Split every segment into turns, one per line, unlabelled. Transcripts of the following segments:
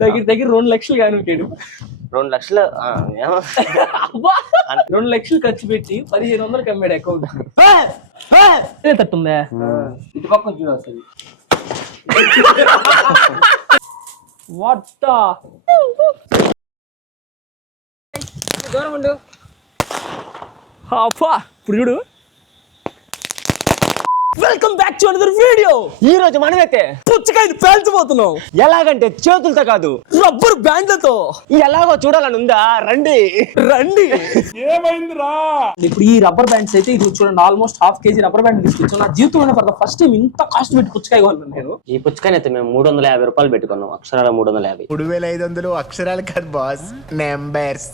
దగ్గర దగ్గర రెండు లక్షలు కానీ కేడు
రెండు లక్షలు ఆ, ఏమో.
అబ్బా! రెండు లక్షలు ఖర్చు పెట్టి పదిహేను వందలు కమ్మాడు అకౌంట్ తట్టుందా
ఇటు పక్క చూడు అసలు.
వాట్
దూరం ఉండు.
అబ్బా! ఇప్పుడు చూడు. Welcome back to another video
ఈ రోజు మనమైతే
పుచ్చకాయని పేల్చబోతున్నాం.
ఎలాగంటే చేతులతో కాదు.
రబ్బర్ బ్యాండ్లతో.
ఎలాగో చూడాలని ఉందా రండి.
రండి. ఏమైందిరా? ఇప్పుడు ఈ రబ్బర్ బ్యాండ్స్ అయితే ఇది చూడండి almost half KG rubber band తీసుకొచ్చాను నా జీవితంలో ఫర్ ద ఫస్ట్ టైం ఇంత కాస్ట్ పెట్టి పుచ్చకాయ కొన్నాను నేను.
ఈ పుచ్చకాయని అయితే మేము మూడు వందల యాభై రూపాయలు పెట్టుకున్నాం అక్షరాల మూడు వందల యాభై.
మూడు వేల ఐదు వందలు అక్షరాలు కాదు బాస్ నెంబర్స్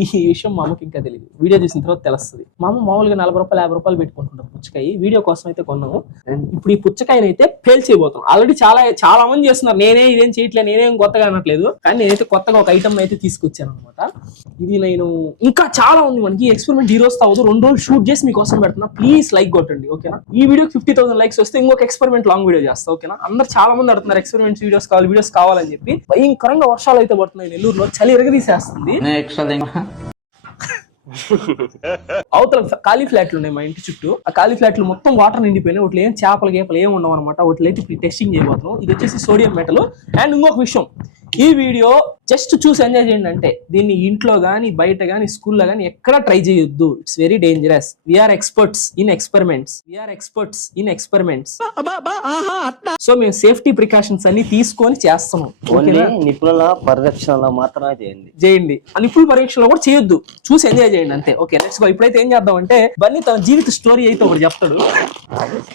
ఈ విషయం మా అమ్మకి ఇంకా తెలియదు వీడియో చూసిన తర్వాత తెలుస్తుంది. మా అమ్మ మామూలుగా నలభై రూపాయలు యాభై రూపాయలు పెట్టుకుంటుంటారు పుచ్చకాయ. వీడియో కోసం అయితే కొన్నాము. అండ్ ఇప్పుడు ఈ పుచ్చకాయని అయితే పేల్చేయబోతాం ఆల్రెడీ చాలా చాలా మంది చేస్తున్నారు. నేనే ఇదేం చేయట్లేదు నేనేం కొత్తగా అనట్లేదు. కానీ నేనైతే కొత్తగా ఒక ఐటమ్ అయితే తీసుకొచ్చాను అనమాట ఇది నేను ఇంకా చాలా ఉంది మనకి. ఎక్స్పెరిమెంట్ ఈ రోజు అవ్వదు రెండు రోజులు షూట్ చేసి మీకోసం పెడుతున్నా. ప్లీజ్ లైక్ కొట్టండి ఓకేనా ఈ వీడియోకి ఫిఫ్టీ థౌసండ్ లైక్స్ వస్తే ఇంకొక ఎక్స్పెరిమెంట్ లాంగ్ వీడియో చేస్తా ఓకేనా అందరు చాలా మంది అడుగుతున్నారు ఎక్స్పెరిమెంట్స్ వీడియోస్ కావాలి వీడియోస్ కావాలని చెప్పి. భయంకరంగా వర్షాలు అయితే పడుతున్నాయి నెల్లూరులో. చలి ఎరగదీసేస్తుంది. అవతల ఖాళీ ఫ్లాట్లు ఉన్నాయి మా ఇంటి చుట్టూ. ఆ ఖాళీ ఫ్లాట్లు మొత్తం వాటర్ నిండిపోయినాయి. వాటిలో ఏం చేపలు గేపలు ఏం ఉండవు అనమాట వాటిలో అయితే ఇప్పుడు టెస్టింగ్ చేయబోతున్నాం. ఇది వచ్చేసి సోడియం మెటల్ అండ్ ఇంకొక విషయం. ఈ వీడియో జస్ట్ చూసి ఎంజాయ్ చేయండి అంటే దీన్ని ఇంట్లో కానీ బయట కానీ స్కూల్లో కానీ ఎక్కడ ట్రై చేయొద్దు. It's very dangerous we are experts in experiments we are experts in experiments so మేము సేఫ్టీ ప్రికాషన్స్ అన్ని తీసుకొని ఓకేనా?
నిపుణుల పరిరక్షణలో మాత్రమే చేయండి.
చేయండి. ఇప్పుడు పరీక్షలో కూడా చేయొద్దు. చూసి ఎంజాయ్ చేయండి అంతే. ఓకే నెక్స్ట్ ఇప్పుడైతే ఏం చేద్దాం అంటే బన్నీ తన జీవిత స్టోరీ అయితే ఒకటి చెప్తాడు.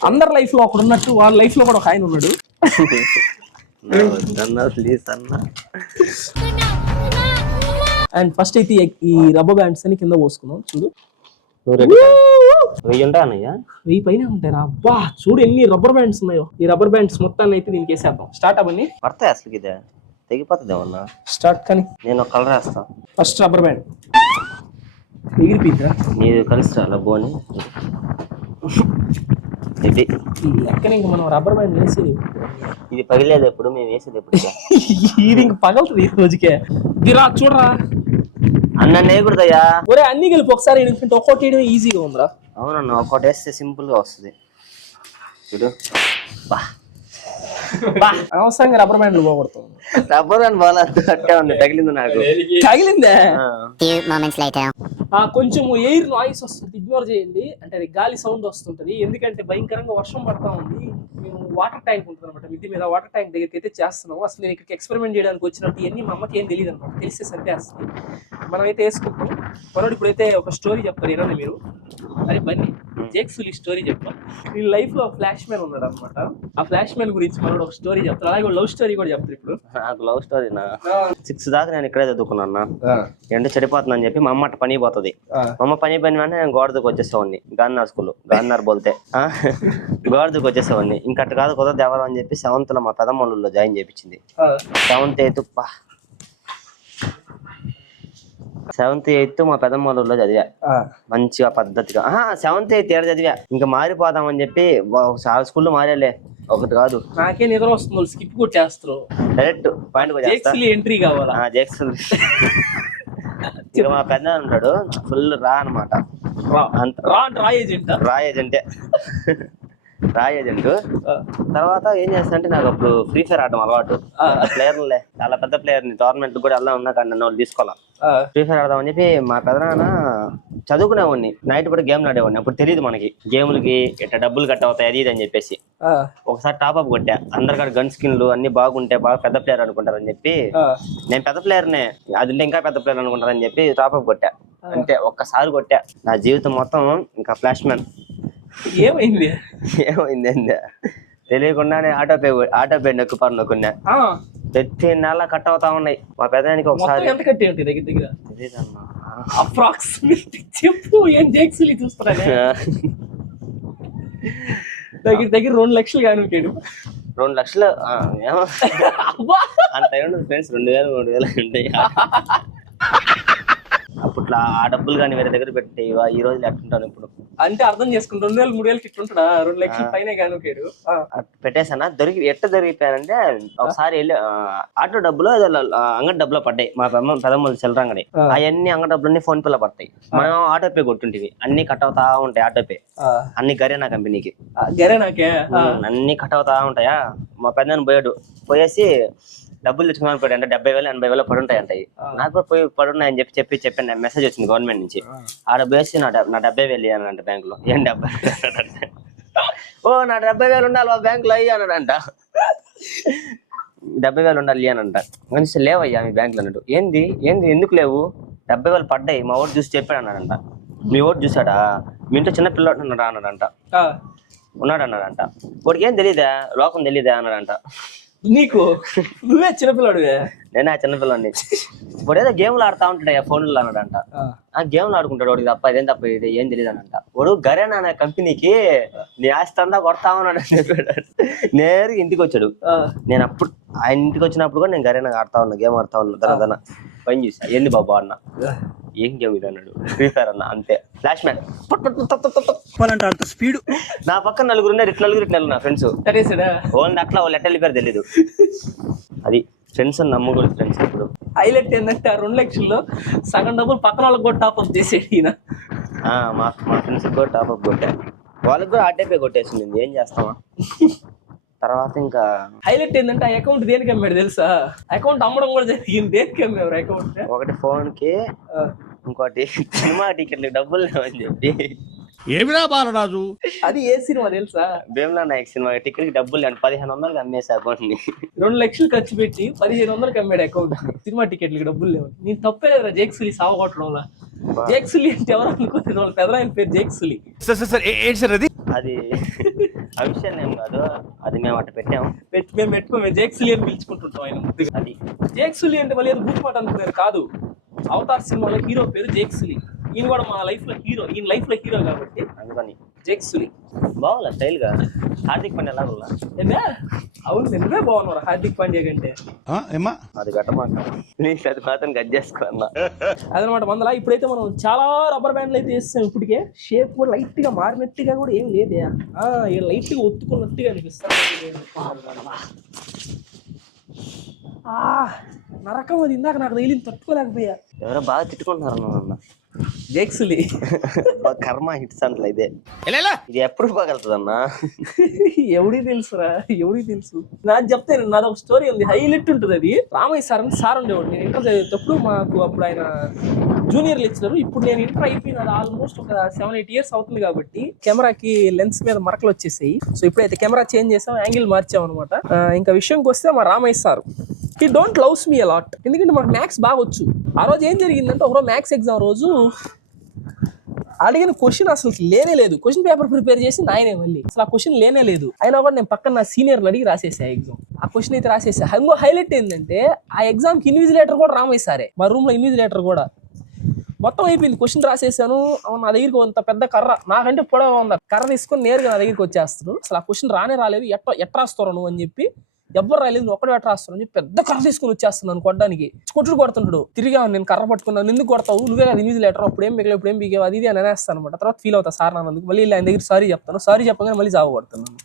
అందరి లైఫ్లో ఒకడు ఉన్నట్టు వాళ్ళ లైఫ్లో కూడా ఒక ఆయన ఉన్నాడు.
అన్న ప్లీజ్ అన్న
అండ్ ఫస్ట్ అయితే ఈ- రబ్బర్ బ్యాండ్స్ అని కింద పోసుకున్నాం చూడు.
వెయ్యి ఉంటా అన్నయ్య?
వెయ్యి పైన ఉంటాయి అబ్బా చూడు ఎన్ని రబ్బర్ బ్యాండ్స్ ఉన్నాయో. ఈ రబ్బర్ బ్యాండ్స్ మొత్తాన్ని అయితే దీనికి వేసేద్దాం. స్టార్ట్ అవన్నీ
పడతాయి అసలు ఇదే? తెగిపోతుంది ఏమన్నా?
స్టార్ట్ కానీ
నేను కలర్ వేస్తా.
ఫస్ట్ రబ్బర్ బ్యాండ్ ఎగిరిపోయిందిరా
మీరు కలిసి అలా బోని? ఇది.
లెక్కన ఇంక మనం రబ్బర్ బ్యాండ్ వేసేది?
ఇది పగిలేదు ఎప్పుడు మేము వేసేది ఎప్పుడు?
ఇది ఇంక పగలుతుంది ఈ రోజుకే. దిరా చూడరా.
అన్న నేగుడుదయ్యా
ఒరే అన్ని కలిపి ఒకసారి ఎందుకంటే ఒక్కొక్కటి వేయడం ఈజీగా ఉందిరా.
అవునన్న ఒకటి వేస్తే సింపుల్గా వస్తుంది. చూడు. బా.
బా. అనవసరంగా రబ్బర్ బ్యాండ్లు పోగొడుతుంది
రబ్బర్ బాగా అట్టే ఉంది తగిలింది నాకు.
తగిలిందే?
ఆ.
few moments later.
ఆ కొంచెం ఎయిర్ నాయిస్ వస్తుంది ఇగ్నోర్ చేయండి. అంటే అది గాలి సౌండ్ వస్తుంటది. ఎందుకంటే భయంకరంగా వర్షం పడతా ఉంది. మేము వాటర్ ట్యాంక్ ఉంటుంది అనమాట మిద్ది మీద వాటర్ ట్యాంక్ దగ్గరికి అయితే చేస్తున్నాం అసలు నేను ఇక్కడికి ఎక్స్పెరిమెంట్ చేయడానికి వచ్చినట్టు ఇవన్నీ మా అమ్మకి ఏం తెలియదు అనమాట తెలిస్తే మనం అయితే వేసుకుంటాం. మనోడు ఇప్పుడైతే ఒక స్టోరీ చెప్తారు ఏనండి మీరు. అరే బన్నీ జేక్సుల్ ఈ స్టోరీ చెప్తాం ఈ లైఫ్లో ఫ్లాష్ మ్యాన్ ఉన్నాడు అనమాట ఆ ఫ్లాష్ మ్యాన్ గురించి మనోడు ఒక స్టోరీ చెప్తారు అలాగే లవ్ స్టోరీ కూడా చెప్తారు ఇప్పుడు.
నాకు లవ్ స్టోరీ నా. సిక్స్ దాకా నేను ఇక్కడే చదువుకున్నా ఎండ చెడిపోతుందని చెప్పి మా అమ్మ అట్ట పని పోతుంది. మా అమ్మ పని పని వెంటనే నేను గోడకు వచ్చేసేవాడిని. గాంధార్ స్కూల్. గాంధార్ బోల్తే. ఆ? గోడకు వచ్చేసేవాడిని. ఇంకా కాదు కుదరదు ఎవరు అని చెప్పి సెవెంత్లో మా పెదమ్మల్లో జాయిన్ చేయించింది సెవెంత్ ఎయిత్ సెవెంత్ ఎయిత్ మా పెదమ్మూరులో చదివా. మంచిగా పద్ధతిగా. సెవెంత్ ఎయిత్ ఏడు చదివా? ఇంకా మారిపోదాం అని చెప్పి చాలా స్కూల్లో మారేలే ఒకటి కాదు.
నాకే నిద్ర వస్తుంది స్కిప్ కూడా చేస్తారు
డైరెక్ట్ పాయింట్
ఎంట్రీ కావాలా?
ఇక మా పెద్ద ఉన్నాడు ఫుల్ రా అనమాట
రా ఏజెంట్
రా ఏజెంటే రా ఏజెంట్ తర్వాత ఏం చేస్తానంటే నాకు అప్పుడు ఫ్రీ ఫైర్ ఆడడం అలవాటు. ప్లేయర్లే చాలా పెద్ద ప్లేయర్ని టోర్నమెంట్ కూడా వెళ్దాం ఉన్నా కానీ నన్ను వాళ్ళు తీసుకోవాలా. ఫ్రీ ఫైర్ ఆడదామని చెప్పి మా పెదనాన్న చదువుకునేవాడిని. నైట్ కూడా గేమ్లు ఆడేవాడిని. అప్పుడు తెలియదు మనకి. గేములకి ఇట్లా డబ్బులు కట్ అవుతాయి అది ఇది అని చెప్పేసి. ఒకసారి టాప్ అప్ కొట్టా. అందరికాడ గన్ స్కిన్లు అన్ని బాగుంటే బాగా పెద్ద ప్లేయర్ అనుకుంటారని చెప్పి. నేను పెద్ద ప్లేయర్నే అది ఇంకా పెద్ద ప్లేయర్ అనుకుంటారని చెప్పి టాప్ అప్ కొట్టా. అంటే ఒక్కసారి కొట్టా. నా జీవితం మొత్తం ఇంకా ఫ్లాష్ మ్యాన్
ఏమైంది?
ఏమైంది? తెలియకుండానే ఆటో పే ఆటో పే నొక్కుపారు నొక్కున్నా.
ఆ,
ప్రతి నెల కట్ అవుతా ఉన్నాయి. మా పెదానికి ఒకసారి.
ఎంత కట్టి ఉంటుంది దగ్గర దగ్గర?
తెలీదమ్మా.
అప్రాక్సిమేట్ చెప్పు ఏం జేక్సులు చూస్తారా దగ్గర దగ్గర రెండు లక్షలు కానీ ఉంటాడు
రెండు లక్షలు ఏమో.
అబ్బా!
అంత ఉండదు ఫ్రెండ్స్ రెండు వేలు మూడు వేలు ఉంటాయి. అప్పట్లో ఆ డబ్బులు కానీ వేరే దగ్గర పెట్టి ఈ రోజులు ఎట్టుంటాను ఇప్పుడు.
అంటే అర్థం చేసుకుని రెండు వేలు మూడు వేలకి ఇట్లుంటాడా రెండు లక్షల పైన కానుకాడు
పెట్టేసానా దొరికి ఎట్ట దొరికిపోయానంటే ఒకసారి వెళ్ళి ఆటో డబ్బులు అంగడి డబ్బులో పడ్డాయి. మా పెద్ద పెద్దమ్మలు చిల్లరంగడి. అవన్నీ అంగడి డబ్బులు ఫోన్ పేలో పడతాయి. మనం ఆటో పే కొట్టుంటివి అన్ని కట్ అవుతా ఉంటాయి ఆటో పే. అన్ని గరేనా కంపెనీకి.
గరే నాకే ఆ,
అన్ని కట్ అవుతా ఉంటాయా? మా పెద్ద పోయాడు. పోయేసి డబ్బులు తెచ్చుకున్నాను అంటే డెబ్బై వేలు ఎనభై వేలు పడి ఉంటాయి అంటాయి నాకు కూడా పోయి పడి ఉన్నాయని చెప్పి చెప్పి చెప్పి మెసేజ్ వచ్చింది గవర్నమెంట్ నుంచి. ఆడ పోయేసి నా డెబ్- నా డెబ్బై వేలు అని అంట బ్యాంక్లో ఏం డెబ్బై. ఓ నా డెబ్బై వేలు ఉండాలి ఆ బ్యాంక్లో అయ్యి అన్నాడంట. డెబ్బై వేలు ఉండాలి అని అంట మనిషి లేవయ్యా మీ బ్యాంక్లో అన్నట్టు. ఏంది? ఏంది? ఎందుకు లేవు? డెబ్బై వేలు పడ్డాయి మా ఓటు చూసి చెప్పాడు అన్నాడంట. మీ ఓటు చూసాడా? మీ ఇంట్లో చిన్న పిల్లడు ఉన్నాడా అన్నాడంట.
ఆ,
ఉన్నాడు అన్నాడంట వాడికి ఏం తెలియదా లోకం తెలియదా అన్నాడంట.
నీకు? నువ్వే చిన్నపిల్లాడువే?
నేను ఆ చిన్నపిల్లని వాడు ఏదో గేమ్లు ఆడుతా ఉంటాడు ఫోన్లో అన్నాడంట.
ఆ,
గేమ్లు ఆడుకుంటాడు వాడికి తప్ప ఇదేం తప్ప ఇది ఏం తెలియదు అనంట వాడు గరేనా అనే కంపెనీకి నీ ఆస్తి అంతా కొడతామన్నాడు అని చెప్పాడు. నేరుగా ఇంటికి వచ్చాడు. నేను అప్పుడు ఆయన ఇంటికి వచ్చినప్పుడు కూడా నేను గరేనా ఆడుతా ఉన్నా గేమ్ ఆడుతా ఉన్నా దన దన. పని చూసా ఏంది బాబు అన్న? ఏం గేమ్ ఇది అన్నాడు ఫ్రీ ఫైర్ అన్న అంతే. ఫ్లాష్ మ్యాన్
అంత స్పీడ్
నా పక్కన నలుగురు ఉన్నారు ఇట్లా నలుగురు ఇట్లా నా ఫ్రెండ్స్
కట్టేసాడా
ఓన్లీ అట్లా వాళ్ళు ఎట్ట వెళ్ళిపోయారు తెలీదు. అది ఫ్రెండ్స్ నమ్మకూడదు ఫ్రెండ్స్ ఇప్పుడు.
హైలైట్ ఏంటంటే ఆ రెండు లక్షల్లో సగం డబ్బులు పక్కన వాళ్ళకి కూడా టాప్ అప్ చేసేది ఈయన.
ఆ, మా మా ఫ్రెండ్స్ కూడా టాప్ అప్ కొట్టా. వాళ్ళకి కూడా ఆటేపే కొట్టేసింది ఏం చేస్తామా? తర్వాత ఇంకా
హైలైట్ ఏంటంటే ఆ అకౌంట్ దేనికి అమ్మాడు తెలుసా? అకౌంట్ అమ్మడం కూడా జరిగింది. దేనికి అమ్మారు అకౌంట్
ఒకటి ఫోన్కి ఇంకోటి సినిమా టికెట్లకు డబ్బులు లేవని చెప్పి.
ఏమిరా బాలరాజు?
అది ఏ సినిమా తెలుసా?
భీమ్లా నాయక్ సినిమా. టికెట్కి డబ్బులు లేవు పదిహేను వందలకి అమ్మేసి అకౌంట్ని.
రెండు లక్షలు ఖర్చు పెట్టి పదిహేను వందలకి అమ్మాడు అకౌంట్ సినిమా టికెట్లకి డబ్బులు లేవు. నేను తప్పే లేదురా జేక్ సులి సావగొట్టడంలో జేక్ సులి అంటే ఎవరు అనుకోలేదు వాళ్ళ పెదరాయన పేరు Jake Sully.
Sir sir sir ఏంటి సార్ అది?
అది అవిషయం ఏం కాదు. అది మేము అట్ట పెట్టాము
పెట్టి మేము పెట్టుకో మేము జేక్ సులి అని పిలుచుకుంటుంటాం ఆయన.
అది.
జేక్ సులి అంటే మళ్ళీ బూత్ మాట అనుకునేది కాదు. అవతార్ సినిమాలో హీరో పేరు జేక్ సులి ఈయన కూడా మా లైఫ్లో హీరో ఈయన లైఫ్లో హీరో కాబట్టి
అందుకని.
జేక్ సులి
బాగుందా స్టైల్గా? హార్దిక్ పాండ్యా ఎలా ఉన్నా
ఏందా అవును నిన్నమే బాగున్నారు హార్దిక్ పాండ్యా కంటే.
ఆ, ఏమ్మా?
అది గట్టమాక ప్లీజ్ అది మాత్రం గట్ చేసుకో అన్న.
అదనమాట మందల ఇప్పుడైతే మనం చాలా రబ్బర్ బ్యాండ్లు అయితే వేస్తాం ఇప్పటికే. షేప్ కూడా లైట్గా మారినట్టుగా కూడా ఏం లేదే. ఆ, ఇక లైట్గా ఒత్తుకున్నట్టుగా అనిపిస్తుంది. నరకం అది ఇందాక నాకు తగిలింది తట్టుకోలేకపోయా.
ఎవరో బాగా తిట్టుకుంటున్నారు అన్న
జేక్సులి.
కర్మ హిట్స్ అంటలే ఇదే. ఇది ఎప్పుడు పోగలుగుతుంది
ఎవడికి తెలుసురా ఎవడికి తెలుసు? నాకు చెప్తే నాది ఒక స్టోరీ ఉంది హైలైట్ ఉంటుంది అది. రామయ్య సార్ అని సార్ ఉండేవాడు. నేను ఇంటర్ చదివేటప్పుడు మాకు అప్పుడు ఆయన జూనియర్ లెక్చరర్ ఇప్పుడు నేను ఇంటర్ అయిపోయిన ఆల్మోస్ట్ ఒక సెవెన్ ఎయిట్ ఇయర్స్ అవుతుంది కాబట్టి కెమెరాకి లెన్స్ మీద మరకలు వచ్చేసాయి. సో ఇప్పుడైతే కెమెరా చేంజ్ చేసాం యాంగిల్ మార్చాం అనమాట ఇంకా విషయంకి వస్తే మా Ramayya sir. He don't loves me a lot ఎందుకంటే మాకు మ్యాథ్స్ బాగా వచ్చు ఆ రోజు ఏం జరిగిందంటే ఒకరోజు మ్యాథ్స్ ఎగ్జామ్ రోజు అడిగిన క్వశ్చన్ అసలు లేనే లేదు. క్వశ్చన్ పేపర్ ప్రిపేర్ చేసి నాయనే మళ్ళీ. అసలు ఆ క్వశ్చన్ లేనే లేదు. అయినా కూడా నేను పక్కన నా సీనియర్లు అడిగి రాసేసా ఎగ్జామ్ ఆ క్వశ్చన్ అయితే రాసేసా. ఇంకో హైలైట్ ఏంటంటే ఆ ఎగ్జామ్కి ఇన్విజిలేటర్ కూడా రామయ్య సారే. మా రూమ్లో ఇన్విజిలేటర్ కూడా. మొత్తం అయిపోయింది. క్వశ్చన్ రాసేసాను. అవును నా దగ్గరికి అంత పెద్ద కర్ర. నాకంటే పొడవ ఉంది. కర్ర తీసుకొని నేరుగా నా దగ్గరికి వచ్చేస్తారు అసలు ఆ క్వశ్చన్ రానే రాలేదు. ఎట్ట ఎట్ రాస్తారు నువ్వు అని చెప్పి ఎవ్వరు రాలేదు నువ్వు ఒక్కడే రాస్తావు అని పెద్ద కర్ర తీసుకొని వచ్చేస్తున్నాను కొట్టడానికి కొట్టుడు కొడుతుంటాడు. తిరిగా నేను కర్ర పట్టుకున్నాను ఎందుకు కొడతావు నువ్వే కదా న్యూస్ లెటర్ అప్పుడు ఏం మిగిలి ఇప్పుడు ఏం బిగావు అది ఇది అని అనేస్తాను అనమాట తర్వాత ఫీల్ అవుతా సార్ నాన్నందుకు మళ్ళీ ఆయన దగ్గర సారీ చెప్తాను సారీ చెప్పగానే మళ్ళీ జాబ్ కొడుతున్నాను.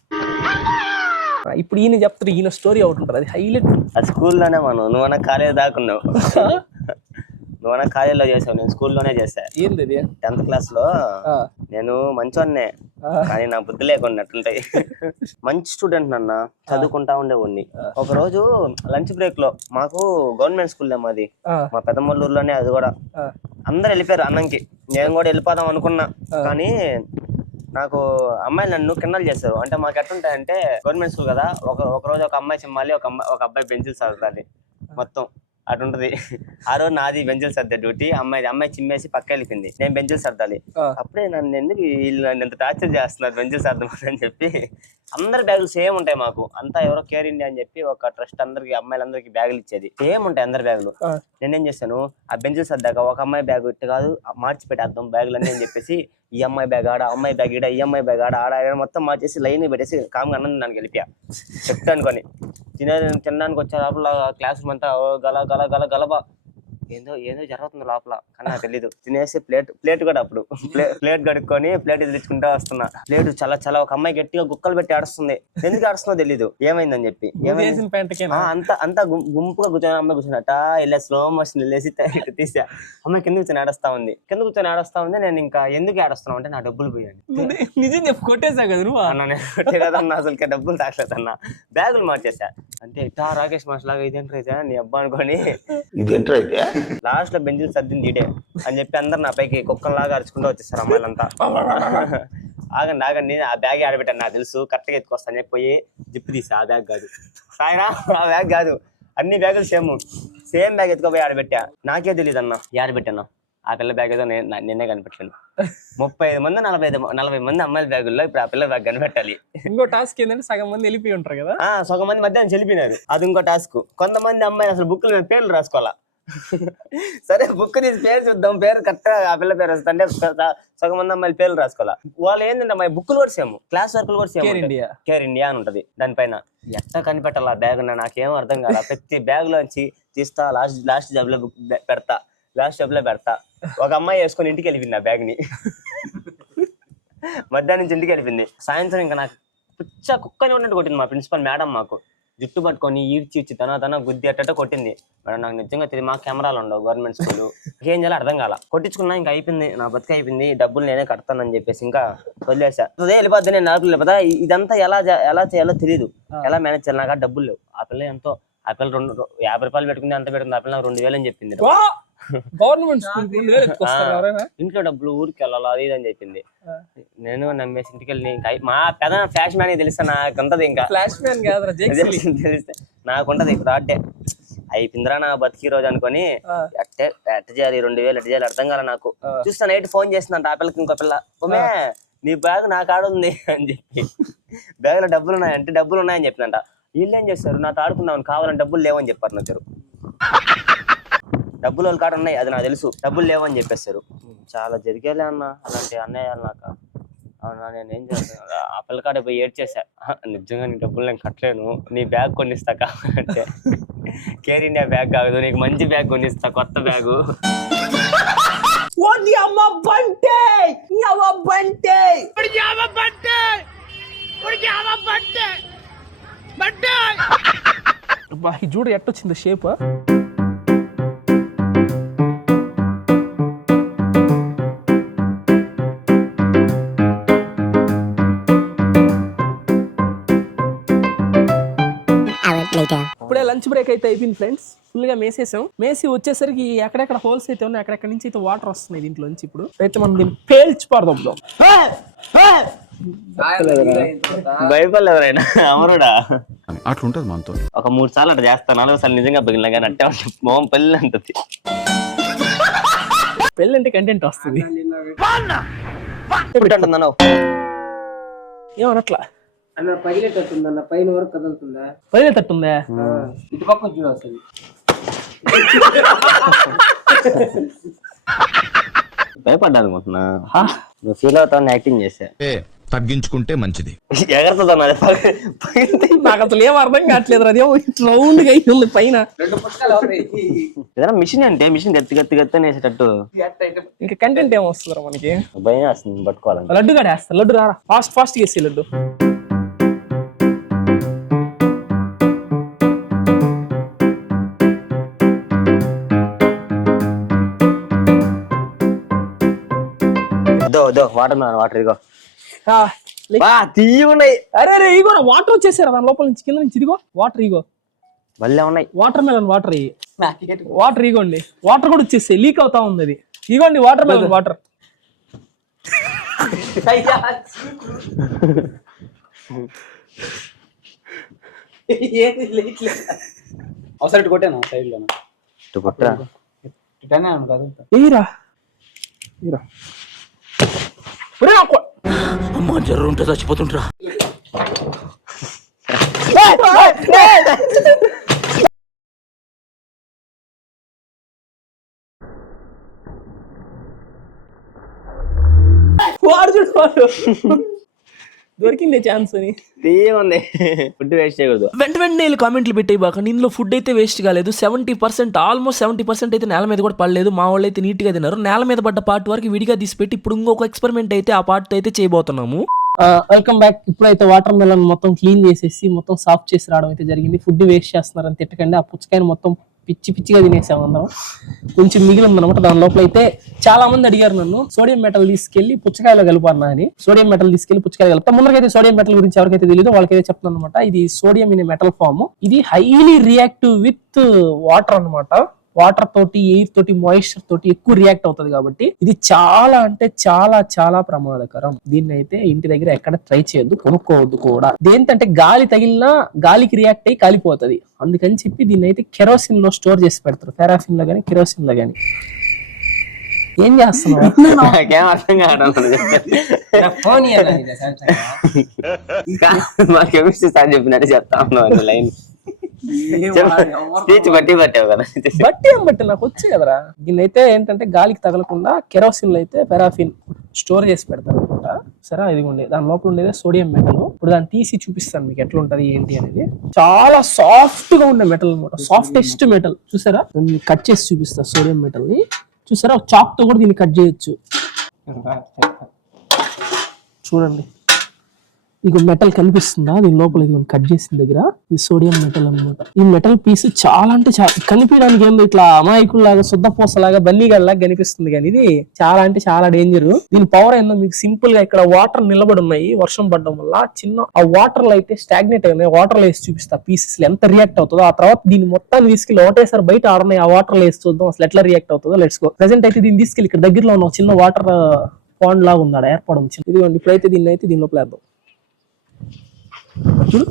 ఇప్పుడు ఈయన చెప్తారు ఈయన స్టోరీ ఒకటి ఉంటుంది అది హైలైట్
అది స్కూల్లోనే మనం నువ్వన్నా కాలేజ్ దాకున్నావు నువ్వన్నా కాలేజీలో చేసావు నేను స్కూల్లోనే చేశా.
ఏంది
టెన్త్
క్లాస్లో
నేను మంచోన్నే. కానీ నా బుద్ధి లేకున్నట్టుంటాయి మంచి స్టూడెంట్ నన్న చదువుకుంటా ఉండేవాడిని. ఒక రోజు లంచ్ బ్రేక్లో మాకు గవర్నమెంట్ స్కూల్ మాది.
ఆ,
మా పెద్దమల్లూరులోనే అది కూడా. అందరు వెళ్ళిపోయారు అన్నంకి. నేను కూడా వెళ్ళిపోదాం అనుకున్నా. కానీ నాకు అమ్మాయిలు నన్ను కిండలు చేస్తారు అంటే మాకు ఎట్టుంటాయంటే గవర్నమెంట్ స్కూల్ కదా ఒక ఒక రోజు ఒక అమ్మాయి చిమ్మాలి ఒక అమ్మాయి ఒక అబ్బాయి బెంచులు సర్దాలి మొత్తం. అటుంటది. ఆ రోజు నాది బెంచులు సర్దే డ్యూటీ. అమ్మాయి అమ్మాయి చిమ్మేసి పక్క వెళ్ళిపోయింది నేను బెంచులు సర్దాలి. అప్పుడే నన్ను ఎందుకు వీళ్ళు నన్ను ఎంత టార్చర్ చేస్తున్నారు బెంచులు సర్దమని అని చెప్పి అందరి బ్యాగులు సేమ్ ఉంటాయి మాకు. అంతా ఎవరో కేర్ ఇండియా అని చెప్పి ఒక ట్రస్ట్ అందరికి అమ్మాయిలందరికి బ్యాగులు ఇచ్చేది. సేమ్ ఉంటాయి అందరి బ్యాగులు. నేనేం చేశాను ఆ బెంచెస్ సర్దాక ఒక అమ్మాయి బ్యాగ్ ఇట్టు కాదు మార్చి పెట్టేద్దాం బ్యాగులు అన్నీ అని చెప్పేసి ఈ అమ్మాయి బ్యాగ్ ఆడ అమ్మాయి బ్యాగ్ ఈడ ఈ అమ్మాయి బ్యాగ్ ఆడ ఆడ మొత్తం మార్చేసి లైన్ పెట్టేసి కామ్గా అన్నం దానికి వెళ్ళిపోయా. చెప్తా అనుకొని తినే తినడానికి వచ్చే లోపల క్లాస్ రూమ్ అంతా గల గల గల గలబా. ఏందో ఏందో జరుగుతుంది లోపల. కానీ నాకు తెలీదు. తినేసి ప్లేట్ ప్లేట్ కూడా అప్పుడు. ప్లే- ప్లేట్ కడుక్కొని ప్లేట్ తెచ్చుకుంటా వస్తున్నా. ప్లేట్ చాలా చాలా ఒక అమ్మాయి గట్టిగా గుక్కలు పెట్టి ఆడుస్తుంది. ఎందుకు ఆడుస్తుందో తెలీదు. ఏమైందని చెప్పి. ఏమైంది? అంత అంత గుంపుగా కూర్చొని అమ్మాయి కూర్చున్నట్ట ఇలా స్లో మోషన్ వెళ్ళేసి తీసా. అమ్మాయి కింద కూర్చొని ఆడస్తా ఉంది. కింద కూర్చొని ఆడస్తా ఉంది. నేను ఇంకా ఎందుకు ఆడస్తున్నావు అంటే నా డబ్బులు పోయాను
నిజం కొట్టేసా కదా నువ్వు?
అన్న నేను కొట్టేదన్నా అసలు డబ్బులు తాకలేదన్న. బ్యాగులు మార్చేసా. అంటే ఇట్టా రాకేష్ మాస్టర్ లాగా ఇదేంటి రైతే నీ అబ్బా అనుకొని. లాస్ట్లో బెంజిల్ సర్దింది ఇడే అని చెప్పి అందరు నా పైకి కుక్కల్లాగా అరుచుకుంటూ వచ్చేసారు అమ్మాయిలంతా. ఆగండి ఆగండి ఆ బ్యాగ్ ఆడబెట్టాను నాకు తెలుసు కరెక్ట్గా ఎత్తుకొస్తాను చెప్పి పోయి జిప్పు తీసా ఆ బ్యాగ్ కాదు. సాయిరా ఆ బ్యాగ్ కాదు. అన్ని బ్యాగులు సేమ్. సేమ్ బ్యాగ్ ఎత్తుకోపోయి ఆడబెట్టా నాకే తెలియదు అన్న ఆడబెట్టాను ఆ పిల్ల బ్యాగ్ ఏదో నిన్నే కనిపెట్టాను ముప్పై ఐదు మంది నలభై ఐదు నలభై మంది అమ్మాయిల బ్యాగుల్లో ఇప్పుడు ఆ పిల్ల బ్యాగ్ కనిపెట్టాలి.
ఇంకో టాస్క్ ఏంటంటే సగం మంది వెళ్ళిపోయి ఉంటారు కదా?
సగం మంది మధ్యాహ్నం చెలిపినారు అది ఇంకో టాస్క్ కొంతమంది అమ్మాయిలు అసలు బుక్ల పేర్లు రాసుకోవాలా? సరే బుక్ తీసి పేరు చూద్దాం. పేరు కరెక్ట్ ఆ పిల్ల పేరు వస్తుంటే సగం మంది అమ్మాయిలు పేర్లు రాసుకోవాలా? వాళ్ళు ఏంటంటే అమ్మాయి బుక్లు కూడా సేమ్ క్లాస్ వర్క్లు కూడా same
care India
care India అని ఉంటది. దానిపైన ఎట్లా కనిపెట్టాలి బ్యాగ్ నాకేం అర్థం కాల ప్రతి బ్యాగ్ లోంచి తీస్తా లాస్ట్ లాస్ట్ జాబ్లో బ్యా- పెడతా లాస్ట్ జాబ్లో పెడతా. ఒక అమ్మాయి వేసుకొని ఇంటికి వెళ్ళిపోయింది ఆ బ్యాగ్ని. మధ్యాహ్నం నుంచి ఇంటికి వెళ్ళిపోయింది. సాయంత్రం ఇంకా నాకు పిచ్చ కుక్కని ఉన్నట్టు కొట్టింది మా ప్రిన్సిపల్ మేడం మాకు. జుట్టు పట్టుకొని ఈడ్చి ఇచ్చి తన తన గుద్ది అట్టట కొట్టింది. మేడం నాకు నిజంగా తెలియదు మా కెమెరాలు ఉండవు గవర్నమెంట్ స్కూల్ ఏం చేయాలో అర్థం కాల. కొట్టించుకున్నా ఇంకా అయిపోయింది నా బతికి అయిపోయింది డబ్బులు నేనే కడతానని చెప్పేసి ఇంకా వదిలేసా. అదే వెళ్ళిపోద్ది నేను నాకు లేకపోతే ఇదంతా ఎలా ఎలా చేయాలో తెలియదు ఎలా మేనేజ్ చేయాలి నాకు డబ్బులు లేవు. ఆ పిల్ల ఎంతో ఆ పిల్ల రెండు యాభై రూపాయలు పెట్టుకుంది అంత పెట్టుకుంది ఆ పిల్ల రెండు వేలు అని చెప్పింది.
గవర్నమెంట్ స్కూల్
ఇంట్లో డబ్బులు ఊరికి వెళ్ళాలి అది ఇది అని చెప్పింది. నేను నమ్మేసి ఇంటికి వెళ్ళి మా పెద్ద ఫ్యాషన్ మ్యాన్ తెలుసా నాకు ఉంటది ఇంకా.
ఫ్లాష్ మ్యాన్
తెలిసి- తెలిస్తే నాకుంటది అయిపోయిందిరా నా బతికి రోజు అనుకొని
ఆ.
ఎట్టే చేయాలి రెండు వేలు ఎట్ట చేయాలి అర్థం కాలే నాకు. చూస్తా నైట్ ఫోన్ చేస్తుందంట ఆ పిల్లకి ఇంకో పిల్ల. ఉమే నీ బ్యాగ్ నా కాడ ఉంది అని చెప్పి. బ్యాగ్లో డబ్బులు ఉన్నాయి అంటే డబ్బులు ఉన్నాయని చెప్పిందంట వీళ్ళు ఏం చేస్తారు? నాతో ఆడుకుందామని కావాలని డబ్బులు లేవని చెప్పారు నా చెరు డబ్బులు వాళ్ళ కాడ ఉన్నాయి అది నాకు తెలుసు. డబ్బులు లేవని చెప్పేస్తారు చాలా జరిగేలే అన్న అలాంటి అన్నయ్యాలు నాకు. అవునా నేను ఏం చేస్తాను ఆ పిల్లకాడ పోయి ఏడ్ చేశా నిజంగా నీ డబ్బులు నేను కట్టలేను. నీ బ్యాగ్ కొనిస్తా కావాలంటే కేర్ ఇండియా బ్యాగ్ కాదు నీకు మంచి బ్యాగ్ కొనిస్తా కొత్త బ్యాగు.
బంటే! చూడు ఎట్టొచ్చింది షేప్ అయితే అయిపోయింది ఫ్రెండ్స్. ఫుల్గా మేసేసాం. మేసి వచ్చేసరికి ఎక్కడెక్కడ హోల్స్ అయితే ఉన్నాయి అక్కడెక్కడ నుంచి అయితే వాటర్ వస్తున్నాయి దీంట్లో నుంచి ఇప్పుడు. అయితే మనం దీన్ని పేల్చి పడదాం
భయపడలేదు ఎవరైనా. అమరుడా?
అట్లుంటది మనతో.
ఒక మూడు సార్లు అట్లా చేస్తాను నాలుగు సార్లు నిజంగా పగిలిన కానీ అట్టే మొహం పెళ్ళి అంటది.
పెళ్ళి అంటే కంటెంట్ వస్తుంది.
ఇప్పుడు అంటున్నాను
ఏమనట్లా
అన్న? పైన వరకు కదులుతుందా?
వదిలేటట్టుందా
ఇటు పక్క చూడు అసలు
భయపడ్డా అనుకుంటున్నా నువ్వు ఫీల్ అవుతావు యాక్టింగ్ చేసా
తగ్గించుకుంటే మంచిది.
పగిలితే
నాకు అసలు ఏం అర్థం కావట్లేదు అదేమో రౌండ్గా అయి ఉంది పైన
ఏదైనా మిషన్ అంటే మిషన్ గట్టి గట్టి గట్టి వేసేటట్టు.
ఇంకా కంటెంట్ ఏం వస్తుందిరా మనకి?
భయం వేస్తుంది పట్టుకోవాలంటే.
లడ్డు కూడా వేస్తా లడ్డు రారా. ఫాస్ట్ ఫాస్ట్ వేసి లడ్డు.
వద్దో వాటర్ వాటర్ ఇగో
ఆ, లే.
బా తీయున్నాయి
అరే అరే ఇగో వాటర్ వచ్చేసారా దాని లోపల నుంచి కింద నుంచి ఇదిగో వాటర్ ఇగో
భలే ఉన్నాయి.
వాటర్ మెలన్ వాటర్ ఇవి వాటర్ ఇగోండి. వాటర్ కూడా వచ్చేసాయి లీక్ అవుతా ఉంది అది. ఇగోండి వాటర్ మెలన్ వాటర్
అవసరం కొట్టాను
సైడ్లో కొట్టరా?
ఏరా ఏరా
అమ్మా జ్వరం ఉంటే చచ్చిపోతుంటరా
వాడు చూడు వాడు. దొరికిందే ఛాన్స్ అని
ఏముంది? ఫుడ్ వేస్ట్ చేయకూడదు.
వెంట వెంటనే వీళ్ళు కామెంట్లు పెట్టేయబాక ఇందులో ఫుడ్ అయితే వేస్ట్ కాలేదు. Seventy percent almost seventy percent అయితే నేల మీద కూడా పడలేదు. మా వాళ్ళు అయితే నీట్గా తిన్నారు. నేల మీద పడ్డ పార్ట్ వరకు విడిగా తీసి పెట్టి ఇప్పుడు ఇంకొక ఎక్స్పెరిమెంట్ అయితే ఆ పార్ట్ అయితే చేయబోతున్నాము.
వెల్కమ్ బ్యాక్ ఇప్పుడైతే వాటర్ మెలన్ మొత్తం క్లీన్ చేసేసి మొత్తం సాఫ్ చేసి రావడం అయితే జరిగింది. ఫుడ్ వేస్ట్ చేస్తున్నారని తిట్టకండి. ఆ పుచ్చకాయని మొత్తం పిచ్చి పిచ్చిగా తినేసాము అందరం. కొంచెం మిగిలి ఉందనమాట దాని లోపల అయితే చాలా మంది అడిగారు నన్ను సోడియం మెటల్ తీసుకెళ్ళి పుచ్చకాయలో కలుపన్నా అని. సోడియం మెటల్ తీసుకెళ్ళి పుచ్చకాయలు కలుపుతా. ముందరకైతే సోడియం మెటల్ గురించి ఎవరికైతే తెలియదు వాళ్ళకైతే చెప్తున్నాను అనమాట ఇది సోడియం ఇన్ మెటల్ ఫామ్. ఇది హైలీ రియాక్టివ్ విత్ వాటర్ అన్నమాట. వాటర్ తోటి ఎయిర్ తోటి మాయిశ్చర్ తోటి ఎక్కువ రియాక్ట్ అవుతుంది కాబట్టి ఇది చాలా అంటే చాలా చాలా ప్రమాదకరం. దీన్ని అయితే ఇంటి దగ్గర ఎక్కడ ట్రై చేయొద్దు కొనుక్కోవద్దు కూడా. దేంతంటే గాలి తగిలినా గాలికి రియాక్ట్ అయ్యి కాలిపోతుంది. అందుకని చెప్పి దీన్ని అయితే కెరోసిన్లో స్టోర్ చేసి పెడతారు. ఫెరాసిన్లో గానీ కెరోసిన్లో గానీ. ఏం చేస్తున్నావు?
నాకేం అర్థం కావడం
ఫోన్
కెమిస్ట్రీ సార్ చెప్పినట్టు చెప్తా ఉన్నాను లైన్. స్పీచ్ బట్టి పట్టావు కదా.
బట్టి ఏం బట్టి నాకు వచ్చే కదరా. దీన్ని అయితే ఏంటంటే గాలికి తగలకుండా కెరోసిన్లో అయితే పెరాఫిన్ స్టోర్ చేసి పెడతారు అనమాట సరే ఇదిగోండి. దాని లోపల ఉండేది సోడియం మెటల్. ఇప్పుడు దాన్ని తీసి చూపిస్తాను మీకు ఎట్లా ఉంటది ఏంటి అనేది. చాలా సాఫ్ట్గా ఉండే మెటల్ అనమాట సాఫ్టెస్ట్ మెటల్. చూసారా? కట్ చేసి చూపిస్తా సోడియం మెటల్ని చూసారా? చాక్తో కూడా దీన్ని కట్ చేయొచ్చు. చూడండి. ఇక మెటల్ కనిపిస్తుందా? దీని లోపల ఇది కట్ చేసిన దగ్గర. ఇది సోడియం మెటల్ అన్నమాట. ఈ మెటల్ పీస్ చాలా అంటే చాలా కనిపించడానికి ఏందో ఇట్లా అమాయకుల్లాగా శుద్ధపూసలాగా బన్నీగల్లాగా కనిపిస్తుంది కానీ ఇది చాలా అంటే చాలా డేంజర్ దీని పవర్ ఏందో మీకు సింపుల్గా ఇక్కడ వాటర్ నిలబడి ఉన్నాయి వర్షం పడడం వల్ల. చిన్న ఆ వాటర్లో అయితే స్టాగ్నేట్ అయినాయి. వాటర్లో వేసి చూపిస్తా పీసెస్ ఎంత రియాక్ట్ అవుతుందో. ఆ తర్వాత దీన్ని మొత్తాన్ని తీసుకెళ్ళి ఒకటేసారి బయట ఆడనాయి ఆ వాటర్లో వేసి చూద్దాం. అసలు ఎట్లా రియాక్ట్ అవుతుందో. లెట్స్ గో ప్రెసెంట్ అయితే దీన్ని తీసుకెళ్ళి ఇక్కడ దగ్గరలో ఉన్న చిన్న వాటర్ పాండ్ uh, లాగా ఉంది. ఏర్పాటు ఏర్పడం ఇదిగోండి. ఇప్పుడైతే దీన్ని అయితే దీని లోపల వేద్దాం. చూడు.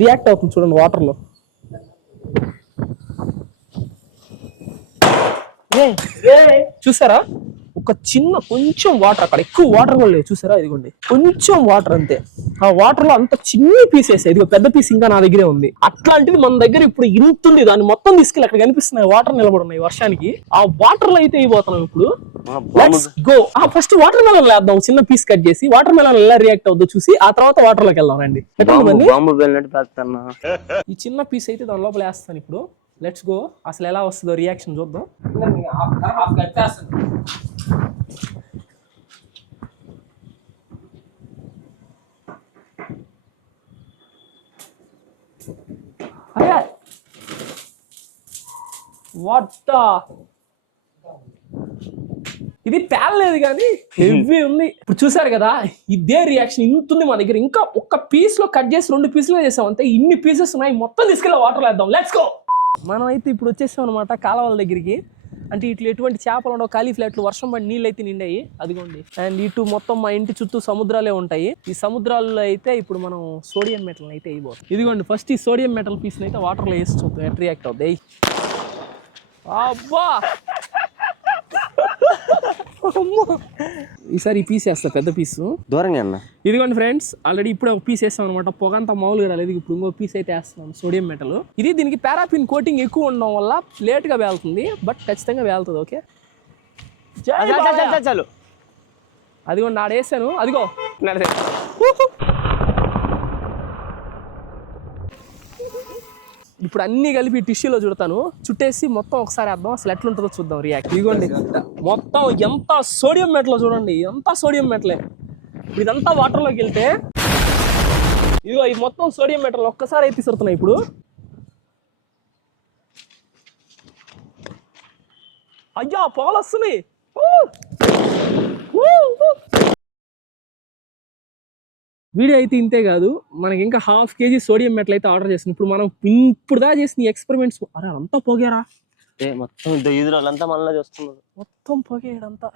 రియాక్ట్ అవుతుంది చూడండి వాటర్లో. చూసారా? ఒక చిన్న కొంచెం వాటర్ అక్కడ ఎక్కువ వాటర్ కూడా లేదు చూసారా? ఇదిగోండి. కొంచెం వాటర్ అంతే. ఆ వాటర్లో అంత చిన్న పీస్ వేసా. ఇదిగో పెద్ద పీస్ ఇంకా నా దగ్గరే ఉంది. అట్లాంటిది మన దగ్గర ఇప్పుడు ఇంత ఉంది దాన్ని మొత్తం తీసుకెళ్ళి అక్కడ కనిపిస్తున్నాయి వాటర్ నిలబడి ఉన్నాయి వర్షానికి. ఆ వాటర్లో అయితే అయిపోతున్నాం ఇప్పుడు? గో ఆ ఫస్ట్ వాటర్ మెలన్ వేద్దాం. చిన్న పీస్ కట్ చేసి వాటర్ మెలన్ ఎలా రియాక్ట్ అవుతుందో చూసి ఆ తర్వాత వాటర్లోకి వెళ్దాం రండి. ఈ చిన్న పీస్ అయితే దాని లోపల వేస్తాను ఇప్పుడు. లెట్స్ గో అసలు ఎలా వస్తుందో రియాక్షన్ చూద్దాం. అరే! వాట్ ఇది పేలలేదు కానీ హెవీ ఉంది. ఇప్పుడు చూసారు కదా ఇదే రియాక్షన్ ఇంత ఉంది మా దగ్గర. ఇంకా ఒక్క పీస్లో కట్ చేసి రెండు పీసులు చేసాం అంతే ఇన్ని పీసెస్ ఉన్నాయి. మొత్తం తీసుకెళ్ళి వాటర్ వేద్దాం. లెట్స్ గో మనం అయితే ఇప్పుడు వచ్చేసాం అనమాట కాలవల దగ్గరికి. అంటే ఇట్లా ఎటువంటి చేపలు ఉండవు ఖాళీ ఫ్లాట్లు వర్షం పడి నీళ్ళు అయితే నిండాయి. అదిగోండి. అండ్ ఇటు మొత్తం మా ఇంటి చుట్టూ సముద్రాలే ఉంటాయి. ఈ సముద్రాల్లో అయితే ఇప్పుడు మనం సోడియం మెటల్ అయితే వేయబోతాం ఇదిగోండి ఫస్ట్ ఈ సోడియం మెటల్ పీస్ అయితే వాటర్లో వేసి చూద్దాం. రియాక్ట్ అవుతాయి అబ్బా! ఈసారి ఈ పీస్ వేస్తా పెద్ద పీసు
దూరంగా అన్న.
ఇదిగోండి ఫ్రెండ్స్ ఆల్రెడీ ఇప్పుడే ఒక పీస్ వేస్తాం అనమాట పొగ అంతా మామూలుగా రాలేదు ఇప్పుడు ఇంకో పీస్ అయితే వేస్తున్నాం సోడియం మెటల్ ఇది దీనికి పారాఫిన్ కోటింగ్ ఎక్కువ ఉండడం వల్ల లేట్గా వేలుతుంది బట్ ఖచ్చితంగా వేలుతుంది ఓకే.
చాలు
అదిగోండి ఆడ వేసాను అదిగో.
నడిచే.
ఇప్పుడు అన్నీ కలిపి టిష్యూలో చుడతాను. చుట్టేసి మొత్తం ఒకసారి అర్థం అసలు ఎట్లుంటుందో చూద్దాం. రియాక్ట్ ఇదిగోండి. మొత్తం ఎంత సోడియం మెటలో చూడండి. ఎంత సోడియం మెటలే ఇదంతా వాటర్లోకి వెళ్తే ఇదిగో ఈ మొత్తం సోడియం మెటల్ ఒక్కసారి అయితే తీసుకుతున్నాయి ఇప్పుడు. అయ్యా పాలు వస్తున్నాయి. వీడియో అయితే ఇంతే కాదు మనకి ఇంకా హాఫ్ కేజీ సోడియం మెటల్ అయితే ఆర్డర్ చేసింది ఇప్పుడు మనం ఇప్పుడు దా చేసిన ఎక్స్పెరిమెంట్స్ అరే అంతా పోగారా?
ఏ మొత్తం ఇద్దరు వాళ్ళంతా మనలో చూస్తున్నారు.
మొత్తం పోగేయడంతా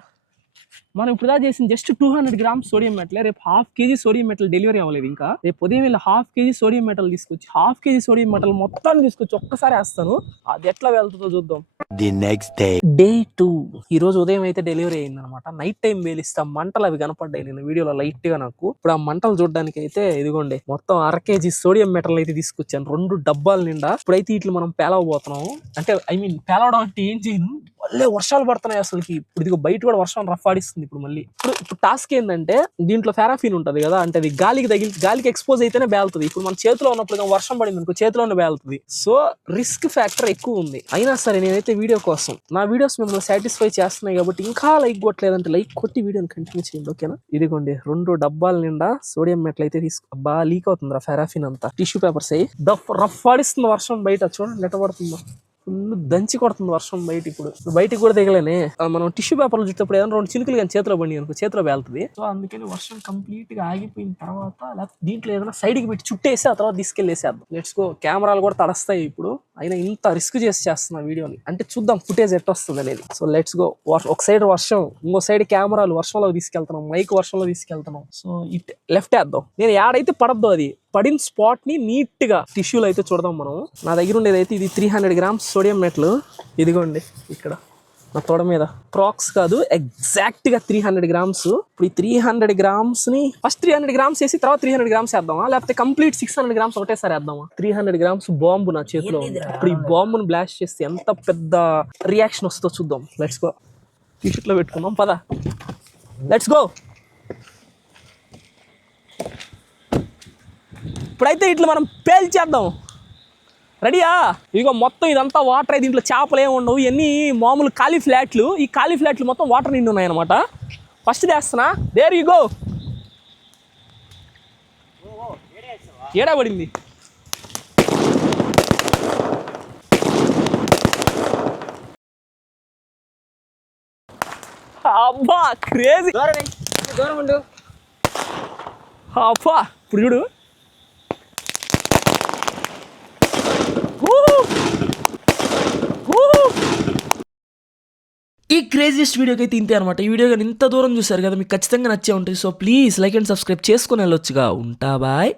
మనం ఇప్పుడు దా చేసిన just two hundred grams sodium metal రేపు half KG sodium metal delivery అవ్వలేదు ఇంకా. రేపు ఉదయం వీళ్ళు హాఫ్ కేజీ సోడియం మెటల్ తీసుకొచ్చి హాఫ్ కేజీ సోడియం మెటల్ మొత్తాన్ని తీసుకొచ్చి ఒక్కసారి వేస్తాను. అది ఎట్లా వెళ్తుందో చూద్దాం.
The next day
day two ఈ రోజు ఉదయం అయితే డెలివరీ అయింది అనమాట నైట్ టైం వేలిస్తా. మంటలు అవి కనపడ్డాయి నేను వీడియోలో లైట్గా నాకు. ఇప్పుడు ఆ మంటలు చూడడానికి అయితే ఇదిగోండి మొత్తం అర కేజీ సోడియం మెటల్ అయితే తీసుకొచ్చాను. రెండు డబ్బాల నిండా. ఇప్పుడైతే ఇట్లా మనం పేలవబోతున్నాము అంటే ఐ మీన్ పేలవడం అంటే ఏం చేయను. వల్లే వర్షాలు పడుతున్నాయి అసలుకి. ఇప్పుడు ఇదిగో బయట కూడా వర్షం రఫ్ ఆడిస్తుంది. వస్తుంది ఇప్పుడు మళ్ళీ. ఇప్పుడు ఇప్పుడు టాస్క్ ఏంటంటే దీంట్లో ఫెరాఫిన్ ఉంటుంది కదా అంటే అది గాలికి తగిలి గాలికి ఎక్స్పోజ్ అయితేనే బేలుతుంది. ఇప్పుడు మన చేతిలో ఉన్నప్పుడు వర్షం పడింది అనుకో చేతిలోనే బేలుతుంది. సో రిస్క్ ఫ్యాక్టర్ ఎక్కువ ఉంది. అయినా సరే నేనైతే వీడియో కోసం నా వీడియోస్ మిమ్మల్ని సాటిస్ఫై చేస్తున్నాయి కాబట్టి ఇంకా లైక్ కొట్టలేదంటే లైక్ కొట్టి వీడియోని కంటిన్యూ చేయండి ఓకేనా? ఇదిగోండి రెండు డబ్బాల నిండా సోడియం మెట్లు అయితే తీసుకు బాగా లీక్ అవుతుంది రా ఫెరాఫిన్ అంతా. టిష్యూ పేపర్స్ అయ్యి దఫ్ రఫ్ ఆడిస్తుంది వర్షం బయట చూడండి నెట్ట పడుతుందో ఫుల్ దంచి కొడుతుంది వర్షం బయట ఇప్పుడు బయటికి కూడా దిగలేనే. మనం టిష్యూ పేపర్లు చుట్టప్పుడు ఏదైనా రెండు చినుకులు కానీ చేతిలో పడి అనుకో చేతిలో వెళ్తుంది సో అందుకని వర్షం కంప్లీట్గా ఆగిపోయిన తర్వాత లేకపోతే దీంట్లో ఏదైనా సైడ్కి పెట్టి చుట్టేసి ఆ తర్వాత తీసుకెళ్ళేసేద్దాం. లెట్స్ గో కెమెరాలు కూడా తడస్తాయి ఇప్పుడు. అయినా ఇంత రిస్క్ చేసి చేస్తున్నా వీడియోని. అంటే చూద్దాం ఫుటేజ్ ఎట్ వస్తుంది అనేది. సో లెట్స్ గో ఒక సైడ్ వర్షం ఇంకో సైడ్ కెమెరాలు వర్షంలో తీసుకెళ్తున్నాం మైక్ వర్షంలో తీసుకెళ్తున్నాం. సో ఇట్ లెఫ్ట్ వేద్దాం. నేను యాడైతే పడద్దు అది. పడిన స్పాట్ని నీట్గా టిష్యూలు అయితే చూడదాం మనం. నా దగ్గర ఉండేది అయితే ఇది త్రీ హండ్రెడ్ గ్రామ్స్ సోడియం మెట్లు. ఇదిగోండి ఇక్కడ. నా తొడ మీద. క్రాక్స్ కాదు ఎగ్జాక్ట్గా త్రీ హండ్రెడ్ గ్రామ్స్ ఇప్పుడు ఈ త్రీ హండ్రెడ్ గ్రామ్స్ని ఫస్ట్ త్రీ హండ్రెడ్ గ్రామ్స్ వేసి తర్వాత త్రీ హండ్రెడ్ గ్రామ్స్ వేద్దామా? లేకపోతే కంప్లీట్ సిక్స్ హండ్రెడ్ గ్రామ్స్ ఒకటేసారి వేద్దామా? త్రీ హండ్రెడ్ గ్రామ్స్ బాంబు నా చేతిలో ఉంది. ఇప్పుడు ఈ బాంబును బ్లాస్ట్ చేస్తే ఎంత పెద్ద రియాక్షన్ వస్తుందో చూద్దాం. లెట్స్ గో టీ షర్ట్లో పెట్టుకుందాం. పద. లెట్స్ గో ఇప్పుడైతే ఇట్లా మనం పేల్చేద్దాం. రెడీయా? ఇదిగో మొత్తం ఇదంతా వాటర్ దీంట్లో చేపలు ఏమి ఉండవు. ఇవన్నీ మామూలు ఖాళీ ఫ్లాట్లు ఈ ఖాళీ ఫ్లాట్లు మొత్తం వాటర్ నిండి ఉన్నాయన్నమాట. ఫస్ట్ చేస్తున్నా. దేర్ యూ గో ఏడా పడింది? అబ్బా క్రేజీ అబ్బా ఇప్పుడు చూడు.
క్రేజియస్ట్ వీడియోకి అయితే ఇంతే అనమాట ఈ వీడియో కానీ ఇంత దూరం చూసారు కదా మీకు ఖచ్చితంగా నచ్చే ఉంటుంది. So please like and subscribe చేసుకుని వెళ్ళొచ్చుగా. ఉంటా బాయ్